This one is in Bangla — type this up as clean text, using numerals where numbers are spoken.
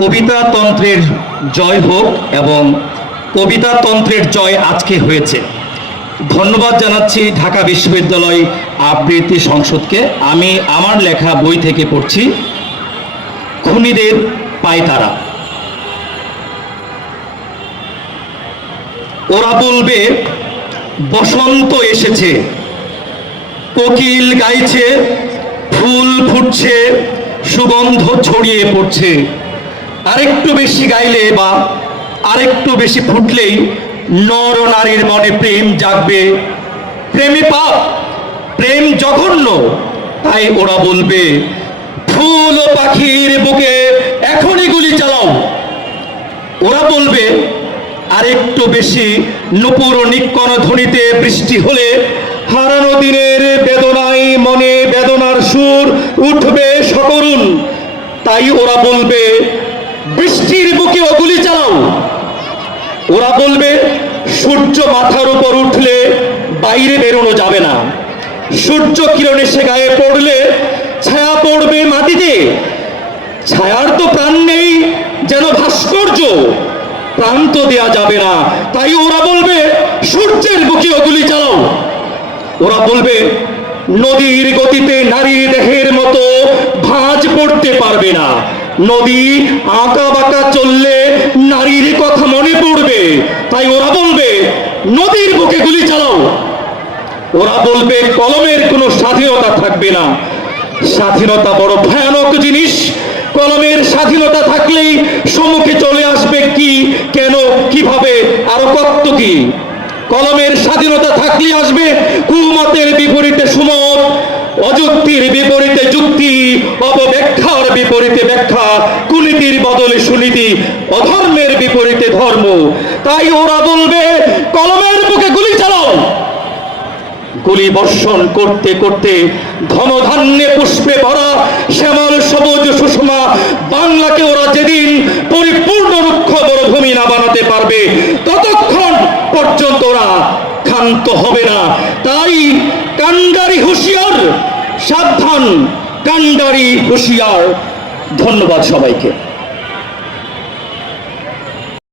কবিতাতন্ত্রের জয় হোক এবং কবিতাতন্ত্রের জয় আজকে হয়েছে। ধন্যবাদ জানাচ্ছি ঢাকা বিশ্ববিদ্যালয় আবৃত্তি সংসদকে। আমি আমার লেখা বই থেকে পড়ছি, খুনিদের পায়তারা। ওরা বলবে বসন্ত এসেছে, কোকিল গাইছে, ফুল ফুটছে, সুগন্ধ ছড়িয়ে পড়ছে। আরেকটু বেশি গাইলে বা আরেকটু বেশি ফুটলেই নর নারীর মনে প্রেম জাগবে। প্রেমে পাপ, প্রেম জঘন্য, তাই ওরা বলবে ফুল ও পাখির বুকে এখনই গুলি চালাও। ওরা বলবে আরেকটু বেশি নূপুর নিক্কণ ধ্বনিতে বৃষ্টি হলে হারানো দিনের বেদনায় মনে বেদনার সুর উঠবে সকরুণ। তাই ওরা বলবে বৃষ্টির বুকে গুলি চালাও। ওরা বলবে সূর্য মাথার উপর উঠলে বাইরে বেরোনো যাবে না, সূর্য কিরণ এসে গায়ে পড়লে ছায়া পড়বে মাটিতে। ছায়ার তো প্রাণ নেই, যেন ভাস্কর্য, প্রাণ তো দেয়া যাবে না। তাই ওরা বলবে সূর্যের বুকে গুলি চালাও। ওরা বলবে নদীর গতিতে নারীর দেহের মতো ভাঁজ পড়তে পারবে না, নদী আঁকা বাঁকা চললে নারীর কথা মনে পড়বে। তাই ওরা বলবে নদীর বুকে গুলি চালাও। ওরা বলবে কলমের কোনো স্বাধীনতা থাকবে না। স্বাধীনতা বড় ভয়ানক জিনিস। কলমের স্বাধীনতা থাকলেই সম্মুখে চলে আসবে কি, কেন, কিভাবে, আরো কত কি। কলমের স্বাধীনতা থাকলে আসবে কুমতের বিপরীতে সুমত, অযুক্তির বিপরীতে যুক্তি, অপব্যাখ্যার বিপরীতে ব্যাখ্যা, কুনীতির বদলে সুনীতি, অধর্মের বিপরীতে ধর্ম। তাই ওরা বলবে কলমের বুকে গুলি চালাও। গুলি বর্ষণ করতে করতে ধনধান্যে পুষ্পে ভরা শ্যামল সবুজ সুষমা বাংলাকে ওরা যেদিন পরিপূর্ণ রুক্ষ মরুভূমি না বানাতে পারবে, ততক্ষণ পর্যন্ত ওরা ক্ষান্ত হবে না। তাই কান্ডারি হুঁশিয়ার, সাবধান, কান্ডারি হুঁশিয়ার। ধন্যবাদ সবাইকে।